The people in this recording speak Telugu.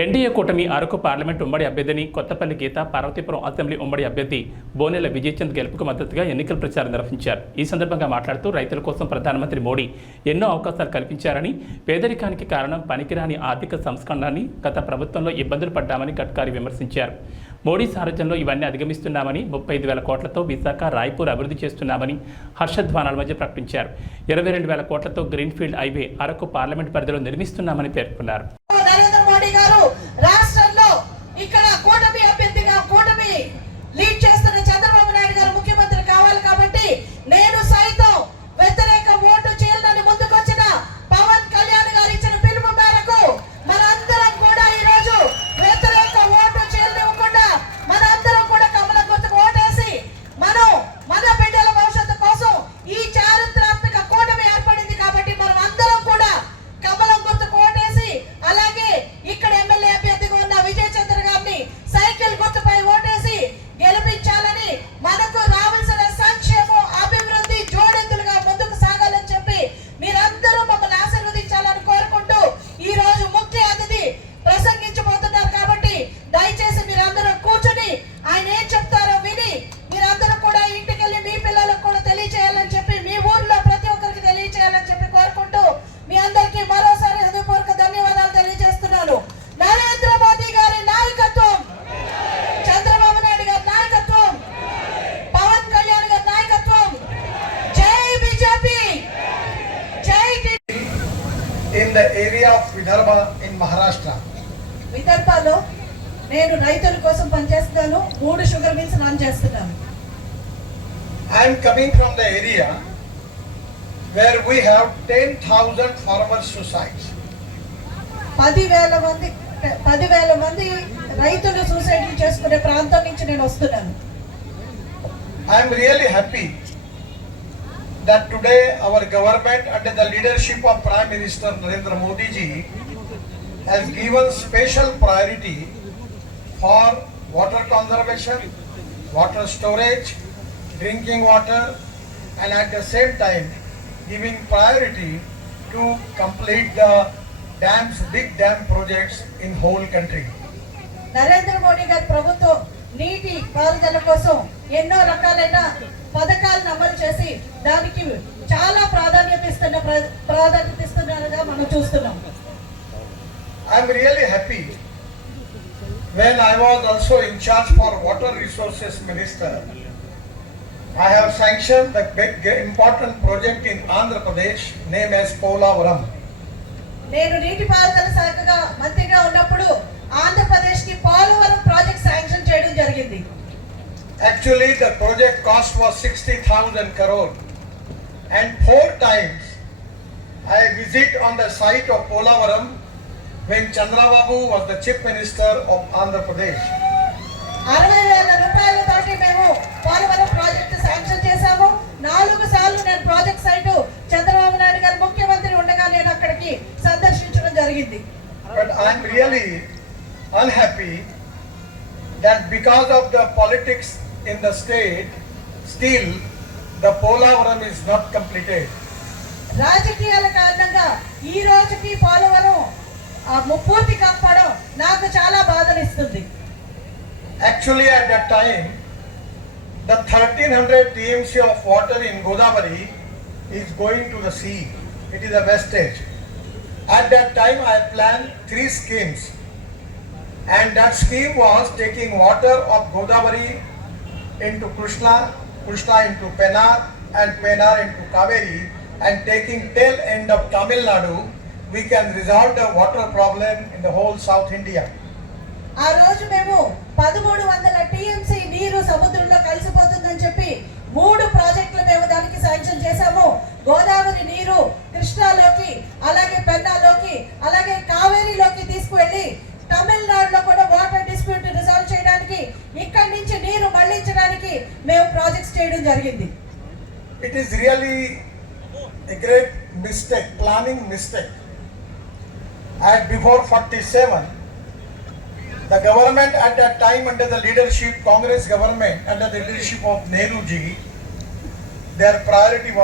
ఎన్డీఏ కూటమి అరకు పార్లమెంట్ ఉమ్మడి అభ్యర్థిని కొత్తపల్లి గీత పార్వతీపురం అసెంబ్లీ ఉమ్మడి అభ్యర్థి బోనెల విజయచంద్ గెలుపుకు మద్దతుగా ఎన్నికల ప్రచారం నిర్వహించారు. ఈ సందర్భంగా మాట్లాడుతూ రైతుల కోసం ప్రధానమంత్రి మోడీ ఎన్నో అవకాశాలు కల్పించారని పేదరికానికి కారణం పనికిరాని ఆర్థిక సంస్కరణని గత ప్రభుత్వంలో ఇబ్బందులు పడ్డామని గడ్కారీ విమర్శించారు. మోడీ సారథ్యంలో ఇవన్నీ అధిగమిస్తున్నామని ముప్పై ఐదు వేల కోట్లతో విశాఖ రాయ్పూర్ అభివృద్ధి చేస్తున్నామని హర్షధ్వానాల మధ్య ప్రకటించారు. ఇరవై రెండు వేల కోట్లతో గ్రీన్ఫీల్డ్ హైవే అరకు పార్లమెంట్ పరిధిలో నిర్మిస్తున్నామని పేర్కొన్నారు. గారు రాష్ట్రంలో ఇక్కడ in the area of Vidarbha in Maharashtra. విదర్భలో నేను రైతుల కోసం పనిచేస్తున్నాను మూడు షుగర్ మిల్స్ రన్ చేస్తున్నాను I am coming from the area where we have 10,000 farmer suicides. పదివేల మంది పదివేల మంది రైతులు సూసైడ్ చేసుకునే ప్రాంతం నుంచి నేను వస్తున్నాను I am really happy that today our government under the leadership of Prime Minister Narendra Modi ji has given special priority for water conservation, water storage, drinking water and at the same time giving priority to complete the dams, big dam projects in whole country. Narendra Modi గారి ప్రభుత్వం నీటి పారుదల కోసం ఎన్నో రకాలైన I am really happy when I was also in charge for water resources minister. I have sanctioned the big important project in Andhra Pradesh named as Polavaram. నేను నీటిపారుదల శాఖగా మంత్రిగా ఉన్నప్పుడు ఆంధ్రప్రదేశ్కి పోలవరం ప్రాజెక్ట్ శాంక్షన్ చేయడం జరిగింది Actually, the project cost was 60,000 crore. And four times I visit on the site of Polavaram when Chandrababu was the chief minister of Andhra Pradesh. అరవై వేల రూపాయలతోటి మేము పోలవరం ప్రాజెక్టు శాంక్షన్ చేశాము నాలుగు సార్లు నేను ప్రాజెక్ట్ సైటు చంద్రబాబు నాయుడు గారు ముఖ్యమంత్రి ఉండగా నేను అక్కడికి సందర్శించడం జరిగింది But I'm really unhappy that because of the politics in the state, still the Polavaram is not completed. రాజకీయాల కారణంగా ఈ రోజుకి పోలవరం పూర్తి కాకపోవడం నాకు చాలా బాధనిస్తుంది Actually, at that time, the 1300 TMC of water in Godavari is going to the sea. It is a wastage. At that time, I planned three schemes. And that scheme was taking water of Godavari into Krishna, Krishna into Penar, and Penar into Kaveri, and taking tail end of Tamil Nadu, we can resolve the water problem in the whole South India. ఆ రోజు మేము పదమూడు వందల టీఎంసీ నీరు సముద్రంలో కలిసిపోతుందని చెప్పి మూడు ప్రాజెక్టులు మేము దానికి శాంక్షన్ చేశాము. గోదావరి నీరు కృష్ణాలోకి అలాగే పెన్నాలోకి అలాగే కావేరీలోకి తీసుకువెళ్ళి తమిళనాడులో కూడా వాటర్ డిస్ప్యూట్ రిజాల్వ్ చేయడానికి ఇక్కడి నుంచి నీరు మళ్ళించడానికి మేము ప్రాజెక్ట్స్ చేయడం జరిగింది. It is really a great mistake, planning At before 47, the government at that time under the leadership, Congress government, under the leadership of Nehru ji, their priority was